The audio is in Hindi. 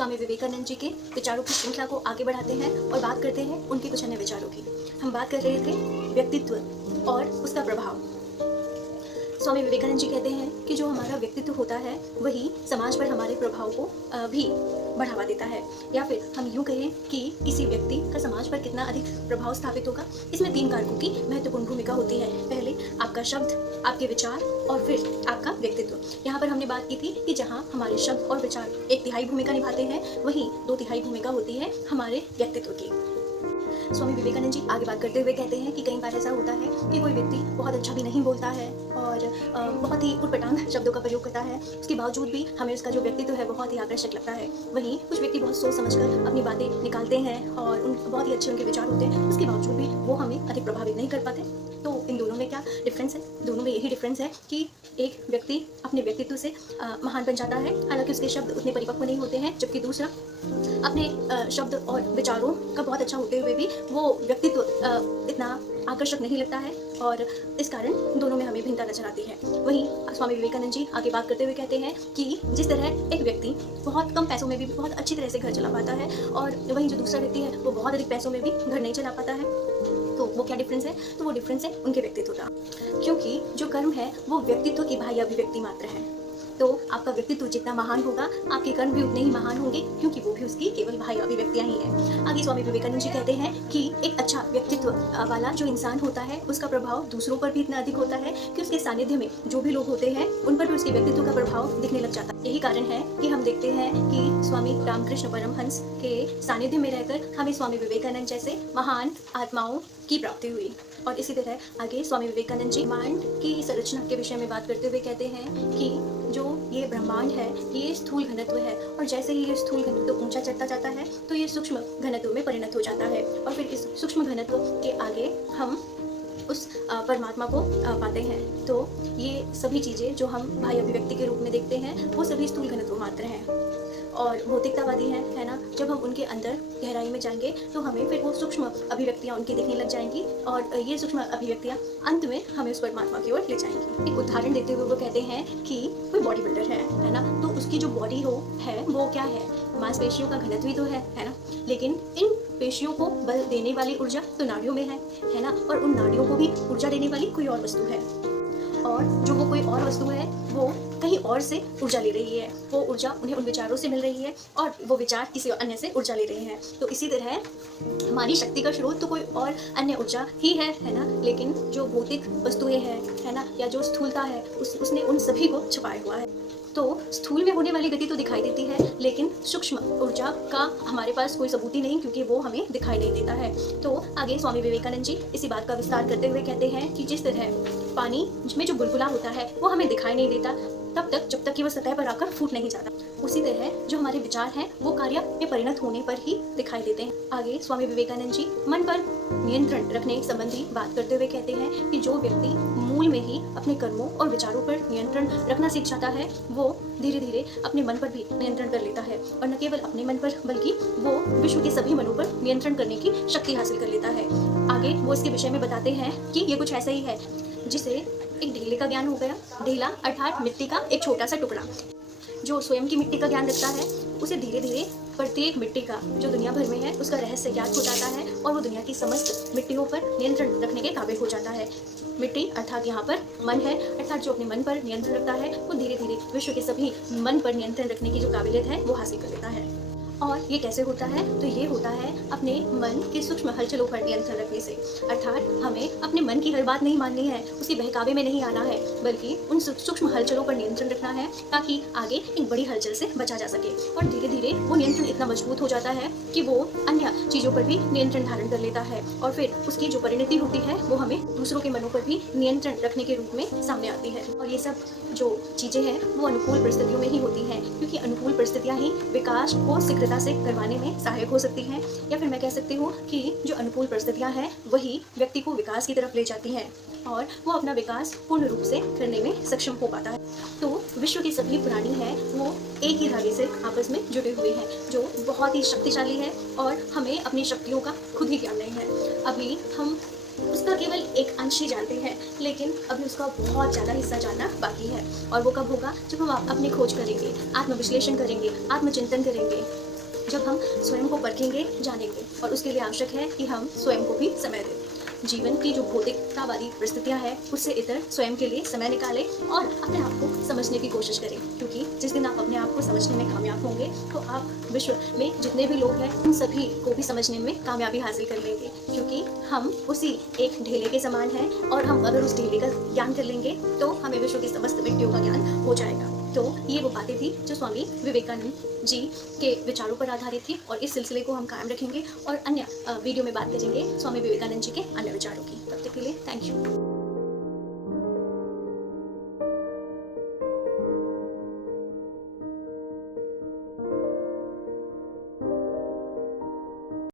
स्वामी विवेकानंद जी के विचारों की श्रृंखला को आगे बढ़ाते हैं और बात करते हैं उनके कुछ अन्य विचारों की। हम बात कर रहे थे व्यक्तित्व और उसका प्रभाव। स्वामी विवेकानंद जी कहते हैं कि जो हमारा व्यक्तित्व होता है वही समाज पर हमारे प्रभाव को भी बढ़ावा देता है, या फिर हम यूँ कहें कि किसी व्यक्ति का समाज पर कितना अधिक प्रभाव स्थापित होगा। इसमें 3 कारकों की महत्वपूर्ण भूमिका होती है। पहले आपका शब्द, आपके विचार और फिर आपका व्यक्तित्व। यहाँ पर हमने बात की थी कि जहाँ हमारे शब्द और विचार 1/3 भूमिका निभाते हैं, वहीं 2/3 भूमिका होती है हमारे व्यक्तित्व की। स्वामी विवेकानंद जी आगे बात करते हुए कहते हैं कि कई बार ऐसा होता है कि कोई व्यक्ति बहुत अच्छा भी नहीं बोलता है और बहुत ही उटपटांग शब्दों का प्रयोग करता है, उसके बावजूद भी हमें उसका जो व्यक्तित्व है बहुत ही आकर्षक लगता है। वहीं कुछ व्यक्ति बहुत सोच समझकर अपनी बातें निकालते हैं और बहुत ही अच्छे उनके विचार होते हैं, उसके बावजूद भी वो हमें अधिक प्रभावित नहीं कर पाते। तो इन दोनों में क्या डिफरेंस है? दोनों में यही डिफरेंस है कि एक व्यक्ति अपने व्यक्तित्व से महान बन जाता है, हालांकि उसके शब्द उतने परिपक्व नहीं होते हैं, जबकि दूसरा अपने शब्द और विचारों का बहुत अच्छा होते हुए भी वो व्यक्तित्व इतना आकर्षक नहीं लगता है और इस कारण दोनों में हमें भिन्नता नजर आती है। वहीं स्वामी विवेकानंद जी आगे बात करते हुए कहते हैं कि जिस तरह एक व्यक्ति बहुत कम पैसों में भी बहुत अच्छी तरह से घर चला पाता है और वहीं जो दूसरा व्यक्ति है वो बहुत अधिक पैसों में भी घर नहीं चला पाता है, तो वो क्या डिफरेंस है? तो वो डिफरेंस है उनके व्यक्तित्व का, क्योंकि जो कर्म है वो व्यक्तित्व की बाह्य अभिव्यक्ति मात्र है। तो आपका व्यक्तित्व जितना महान होगा, आपके कर्म भी उतने ही महान होंगे, क्योंकि वो भी उसकी केवल बाह्य अभिव्यक्तियां ही है। आगे स्वामी विवेकानंद जी कहते हैं कि एक अच्छा व्यक्तित्व वाला जो इंसान होता है उसका प्रभाव दूसरों पर भी इतना अधिक होता है कि उसके सानिध्य में जो भी लोग होते हैं उन पर भी उसके व्यक्तित्व का प्रभाव दिखने लग जाता है। यही कारण है कि हम देखते हैं कि स्वामी रामकृष्ण परमहंस के सानिध्य में रहकर हमें स्वामी विवेकानंद जैसे महान आत्माओं की प्राप्ति हुई। और इसी तरह आगे स्वामी विवेकानंद जी ब्रह्मांड की संरचना के विषय में बात करते हुए कहते हैं कि जो ये ब्रह्मांड है ये स्थूल घनत्व है, और जैसे ही ये स्थूल घनत्व ऊंचा चढ़ता जाता है तो ये सूक्ष्म घनत्व में परिणत हो जाता है, और फिर इस सूक्ष्म घनत्व के आगे हम उस परमात्मा को पाते हैं। तो ये सभी चीज़ें जो हम बाह्य अभिव्यक्ति के रूप में देखते हैं वो सभी स्थूल घनत्व मात्र हैं और भौतिकतावादी हैं, है ना। जब हम उनके अंदर गहराई में जाएंगे तो हमें फिर वो सूक्ष्म अभिव्यक्तियाँ उनकी दिखने लग जाएंगी, और ये सूक्ष्म अभिव्यक्तियाँ अंत में हमें उस परमात्मा की ओर ले जाएंगी। एक उदाहरण देते हुए वो कहते हैं कि कोई बॉडी बिल्डर है ना, तो उसकी जो बॉडी है वो क्या है? मांसपेशियों का घनत्व ही तो है ना, लेकिन इन पेशियों को बल देने वाली ऊर्जा तो नाड़ियों में है ना, और उन नाड़ियों को भी ऊर्जा देने वाली कोई और वस्तु है, और जो वो कोई और वस्तु है वो कहीं और से ऊर्जा ले रही है। वो ऊर्जा उन्हें उन विचारों से मिल रही है और वो विचार किसी अन्य से ऊर्जा ले रहे हैं। तो इसी तरह हमारी शक्ति का स्रोत तो कोई और अन्य ऊर्जा ही है ना, लेकिन जो भौतिक वस्तुएं हैं, है ना, या जो स्थूलता है उसने उन सभी को छुपाया हुआ है। तो स्थूल में होने वाली गति तो दिखाई देती है, लेकिन सूक्ष्म ऊर्जा का हमारे पास कोई सबूत ही नहीं, क्योंकि वो हमें दिखाई नहीं देता है। तो आगे स्वामी विवेकानंद जी इसी बात का विस्तार करते हुए कहते हैं कि जिस तरह पानी में जो बुलबुला होता है वो हमें दिखाई नहीं देता तब तक जब तक कि वो सतह पर आकर फूट नहीं जाता, उसी तरह जो हमारे विचार हैं वो कार्य में परिणत होने पर ही दिखाई देते हैं। आगे स्वामी विवेकानंद जी मन पर नियंत्रण रखने संबंधी बात करते हुए कहते हैं कि जो व्यक्ति मूल में ही अपने कर्मों और विचारों पर नियंत्रण रखना सीख जाता है वो धीरे धीरे अपने मन पर भी नियंत्रण कर लेता है, और न केवल अपने मन पर बल्कि वो विश्व के सभी मनों पर नियंत्रण करने की शक्ति हासिल कर लेता है। आगे वो इसके विषय में बताते हैं कि ये कुछ ऐसा ही है जिसे एक ढेले का ज्ञान हो गया। ढेला अर्थात मिट्टी का एक छोटा सा टुकड़ा, जो स्वयं की मिट्टी का ज्ञान रखता है उसे धीरे धीरे प्रत्येक मिट्टी का जो दुनिया भर में है उसका रहस्य ज्ञात हो जाता है, और वो दुनिया की समस्त मिट्टियों पर नियंत्रण रखने के काबिल हो जाता है। मिट्टी अर्थात यहाँ पर मन है, अर्थात जो अपने मन पर नियंत्रण रखता है वो धीरे धीरे विश्व के सभी मन पर नियंत्रण रखने की जो काबिलियत है वो हासिल कर लेता है। और ये कैसे होता है? तो ये होता है अपने मन के सूक्ष्म हलचलों पर नियंत्रण रखने से। अर्थात हमें अपने मन की हर बात नहीं माननी है, उसके बहकावे में नहीं आना है, बल्कि उन सूक्ष्म हलचलों पर नियंत्रण रखना है ताकि आगे एक बड़ी हलचल से बचा जा सके। और धीरे धीरे वो नियंत्रण इतना मजबूत हो जाता है कि वो अन्य चीज़ों पर भी नियंत्रण धारण कर लेता है, और फिर उसकी जो परिणति होती है वो हमें दूसरों के मनों पर भी नियंत्रण रखने के रूप में सामने आती है। और ये सब जो चीज़ें हैं वो अनुकूल परिस्थितियों में ही होती हैं, क्योंकि अनुकूल परिस्थितियाँ ही विकास को शीघ्रता से करवाने में सहायक हो सकती हैं, या फिर मैं कह सकती हूँ कि जो अनुकूल परिस्थितियाँ हैं वही व्यक्ति को विकास की तरफ ले जाती हैं और वो अपना विकास पूर्ण रूप से करने में सक्षम हो पाता है। तो विश्व के सभी प्राणी हैं वो एक ही धागे से आपस में जुड़े हुए हैं, जो बहुत ही शक्तिशाली है, और हमें अपनी शक्तियों का खुद ही ज्ञान नहीं है। अभी हम उसका केवल एक अंश ही जानते हैं, लेकिन अभी उसका बहुत ज़्यादा हिस्सा जानना बाकी है, और वो कब होगा? जब हम अपनी खोज करेंगे, आत्मविश्लेषण करेंगे, आत्मचिंतन करेंगे, जब हम स्वयं को परखेंगे, जानेंगे, और उसके लिए आवश्यक है कि हम स्वयं को भी समय दें। जीवन की जो भौतिकतावादी परिस्थितियां हैं उससे इतर स्वयं के लिए समय निकालें और अपने आप को समझने की कोशिश करें, क्योंकि जिस दिन आप अपने आप को समझने में कामयाब होंगे तो आप विश्व में जितने भी लोग हैं उन सभी को भी समझने में कामयाबी हासिल कर लेंगे, क्योंकि हम उसी एक ढेले के समान हैं और हम अगर उस ढेले का ज्ञान कर लेंगे तो हमें विश्व की समस्त मिट्टियों का ज्ञान हो जाएगा। तो ये वो बातें थी जो स्वामी विवेकानंद जी के विचारों पर आधारित थी, और इस सिलसिले को हम कायम रखेंगे और अन्य वीडियो में बात करेंगे स्वामी विवेकानंद जी के अन्य विचारों की। तब तक के लिए थैंक यू।